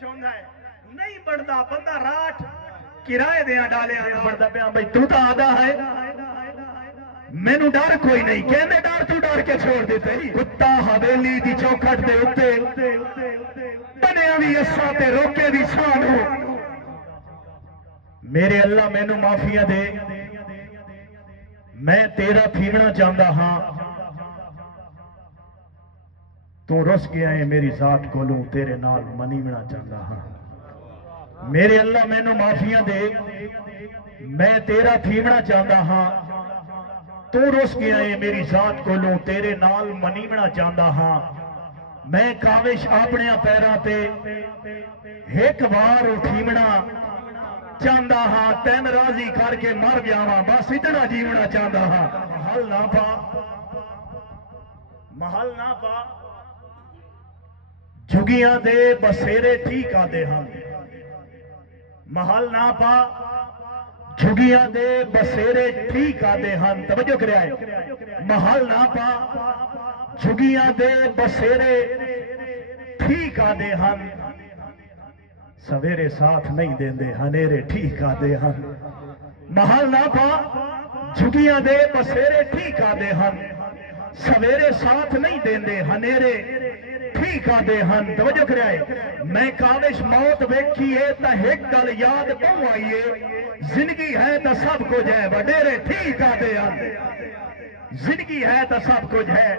چاہتا ہے نہیں بڑھتا بندہ راٹ کرائے دیاں ڈالے آیا بڑھتا پیا بھائی تو تا آدھا ہے مینو ڈر کوئی نہیں کہنے ڈر تو ڈر کے چھوڑ دیتے کتا حویلی دی چوکھٹ دے اتے بنیا بھی اساں تے روکے بھی سان ہو میرے اللہ مینو معافیاں دے میں تیرا پھیمنا چاہتا ہاں تو رس گیا ہے میری ذات کو لوں تیرے نال منیمنا چاہتا ہاں میرے اللہ مینو معافیاں دے میں تیرا پھیمنا چاہتا ہاں تو رس گیا ہے میری ذات کو لوں تیرے نال منیمنا چاہتا ہاں میں کاوش اپنے پیراں تے ایک بار اٹھیمنا چاہتا ہاں تین راضی کر کے مر جاواں بس اتنا جیونا چاہتا ہاں محل نہ پا محل نہ پا جھگیاں دے بسیرے ٹھیک آدے ہم محل نہ پا جھگیاں دے بسیرے ٹھیک آدے ہم توجہ کرے آئے محل نہ پا جھگیاں دے بسیرے ٹھیک آدے ہم سویرے ساتھ نہیں دیں دے ہنیرے ٹھیک آدے ہم محل نہ پا جھگیاں دے بسیرے ٹھیک آدے ہم سویرے ساتھ نہیں دیں دے ہنیرے ٹھیک آدے ہن توجہ کرے آئے میں کاوش موت ویکھی ہے تا ایک گل یاد پاؤں آئیے زندگی ہے تا سب کچھ ہے وڈیرے ٹھیک آدے ہن زندگی ہے تا سب کچھ ہے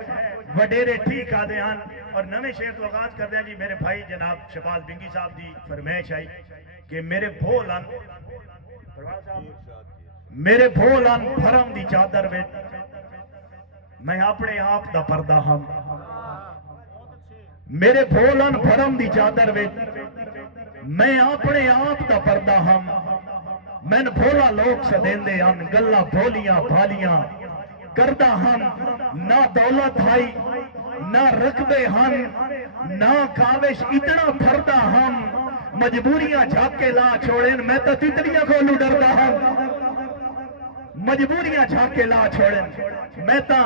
وڈیرے ٹھیک آدے ہن اور نویں شعر تو آغاز کر دیں جی میرے بھائی جناب شہباز بنگی صاحب دی فرمائش آئی کہ میرے بھولن میرے بھولن بھرم دی چادر وچ میں اپنے آپ دا پردہ ہم میرے بھولن بھرم دی چادر وچ میں اپنے آپ دا پردہ ہم میں بھولا لوگ سدیندے ہن گلاں بھولیاں بھالیاں کردہ ہم نہ دولت ہائی نہ رقبے ہن نہ کاوش اتنا پھردہ ہم مجبوریاں جھاکے لا چھوڑیں میں تو تتلیاں کو لو ڈردہ ہم مجبوریاں جھاکے لا چھوڑیں میں تو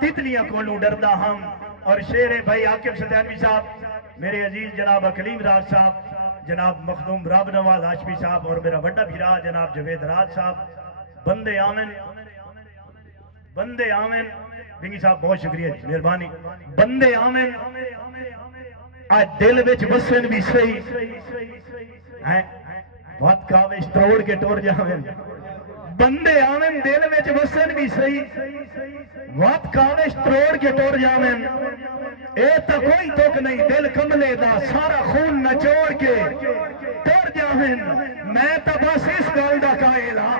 تتلیاں کو لو ڈردہ ہم اور شیر بھائی عاقب سدیانوی صاحب میرے عزیز جناب اکلیم راج صاحب جناب مخدوم راب نواز ہاشمی صاحب اور میرا بڑا بھیرا جناب جوید راج صاحب بندے آمن بنگی صاحب بہت شکریہ مہربانی بندے آمن آج دل وچ وسن بھی صحیح بہت کاوش توڑ کے ٹور جاویں بندے آمن دل وچ وسن بھی صحیح بہت کاوش توڑ کے ٹور جاویں اے تا کوئی تک نہیں دل کملے دا سارا خون نچوڑ کے ٹور جاویں میں تا بس اس گل دا قائل ہاں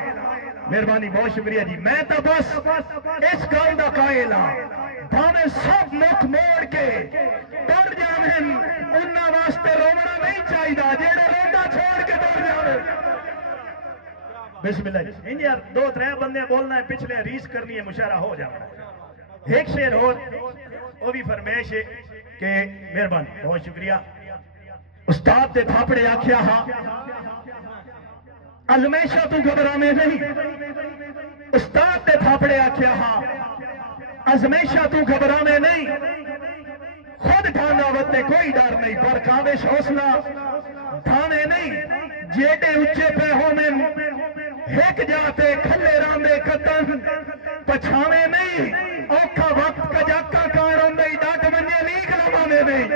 مہربانی بہت شکریہ جی میں تو بس اس گل دا قائل ہاں بھاویں سب مکھ موڑ کے ٹر جاویں انہاں واسطے رونا نہیں چاہیے جیڑا روندا چھوڑ کے ٹر جاویں بسم اللہ جی ان یار دو ترے بندے بولنا ہے پچھلے ریس کرنی ہے مشاعرہ ہو جانا ایک شعر اور وہ بھی فرمائش ہے کہ مہربانی بہت شکریہ استاد دے تھاپڑے آکھیا ہاں ازمیشہ تو گھبرانے نہیں استاد دے تھاپڑے آکھیا ہاں ازمیشہ تو گھبرانے نہیں خود ٹھانا وتے کوئی ڈر نہیں پر کاوش حوصلہ ٹھانے نہیں جیٹے اچھے پہ ہومن ایک جاتے کھلے راندے قطن پچھاوے نہیں اوکھا وقت کا جاکا کاروں دے ڈاک منجے لیگ لمانے نہیں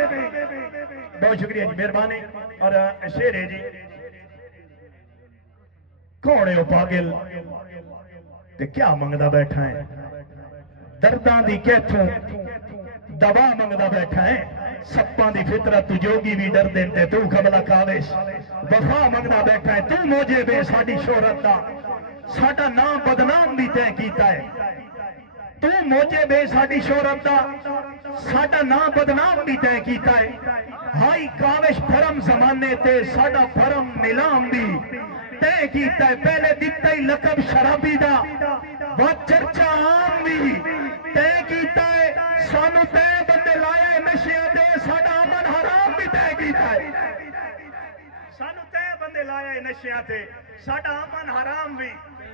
بہت شکریہ جی مہربانی اور شعر ہے جی کوڑے ہو پاگل تے کیا منگدا بیٹھا ہے درداں دی کیتھوں دوا منگدا بیٹھا ہے سپاں دی فطرت تو جوگی بھی ڈر دین تے تو قبلہ کاوش وفا منگدا بیٹھا ہے تو موجے بے ساڈی شہرت دا ساڈا نام بدنام بھی تے کیتا ہے تو موجے بے ساڈی شہرت دا ساڈا نام بدنام بھی تے کیتا ہے ہائی کاوش بھرم زمانے تے ساڈا بھرم نیلام بھی تے کیتا ہے پہلے دیتا ہی لقب شرابی دا وہ چرچا عام بھی تے کیتا ہے سانو تے بندے لائے نشیاں دے ساڈا امن حرام بھی تے کیتا ہے سانو تے بندے لائے نشیاں تے ساڈا امن حرام بھی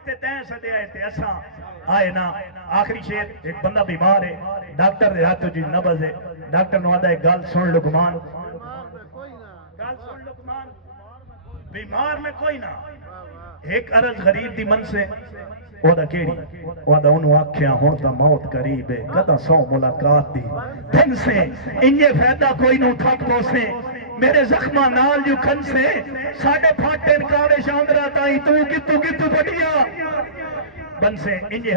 جتے تین سدے آئے تے اساں آئے نا آخری شیر ایک بندہ بیمار ہے ڈاکٹر دے ہاتھوں جی نبض ہے ڈاکٹر نو آدھا ہے گل سن لقمان گل سن لقمان بیمار میں کوئی نہ ایک عرض غریب دی من سے وہ دا کیڑی وہ دا انہوں آکھیاں ہون دا موت قریب ہے کدا سو ملاقات دی دن سے انجے فیدہ کوئی نو تھک پوسے میرے زخمہ نال جو کھن سے ساڑھے پھاٹے کاوے شاندرہ تائیں تو کتو پڑیا بن سے انجے